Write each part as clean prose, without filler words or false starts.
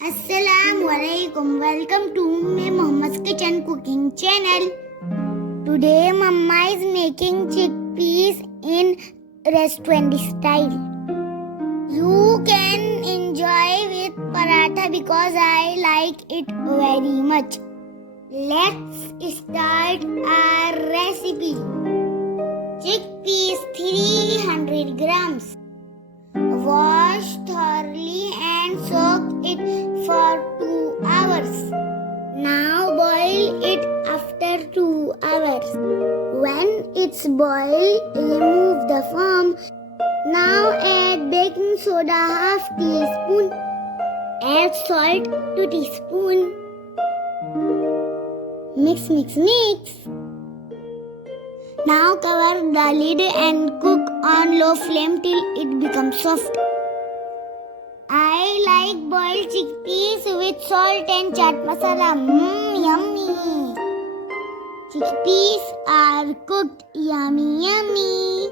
Assalamualaikum. Welcome to Muhammad's Kitchen Cooking Channel. Today Mama is making chickpeas in restaurant style. You can enjoy with paratha because I like it very much. Let's start our recipe. Chickpeas 300 grams. Wash thoroughly and soak it for 2 hours. Now boil it after 2 hours. When it's boiled, remove the foam. Now add baking soda half teaspoon. Add salt 2 teaspoon. Mix. Now cover the lid and cook on low flame till it becomes soft. I like boiled chickpeas with salt and chaat masala. Yummy! Chickpeas are cooked. Yummy!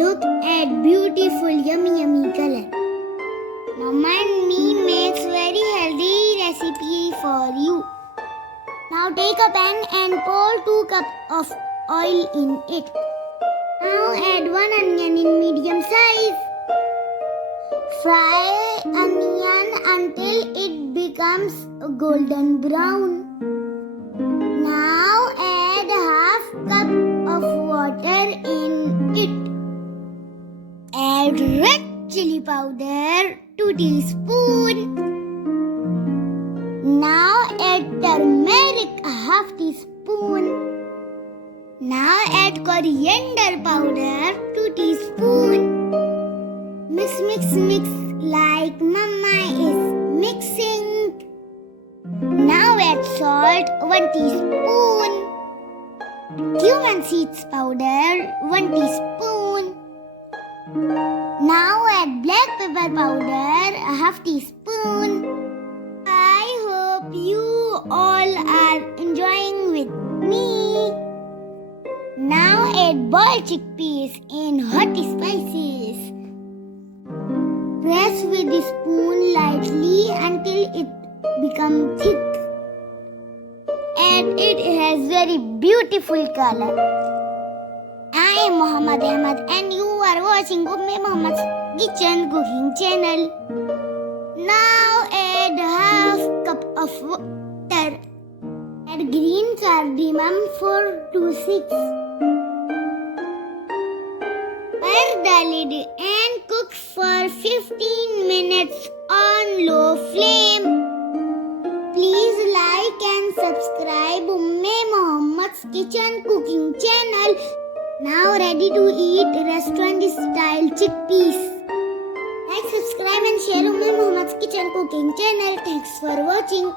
Look at beautiful yummy color. Mama and me makes very healthy recipe for you. Now take a pan and pour 2 cups of oil in it. Now add 1 onion in medium size. Fry onion until it becomes golden brown. Now add half cup of water in it. Add red chili powder 2 teaspoon. Now add turmeric half teaspoon. Now add coriander powder 2 teaspoon. Mix like Mama is mixing. Now add salt 1 teaspoon. Cumin seeds powder 1 teaspoon. Now add black pepper powder half teaspoon. I hope you all are enjoying with me. Now add boiled chickpeas in hot spices. Press with the spoon lightly until it becomes thick. And it has very beautiful color. I am Muhammad Ahmad and you are watching Muhammad's Kitchen Cooking Channel. Now add half cup of water. Add green cardamom for 2 sticks. Cover the lid and cook for 15 minutes on low flame. Please like and subscribe Muhammad's Kitchen Cooking Channel. Now ready to eat restaurant style chickpeas. Like, subscribe and share Muhammad's Kitchen Cooking Channel. Thanks for watching.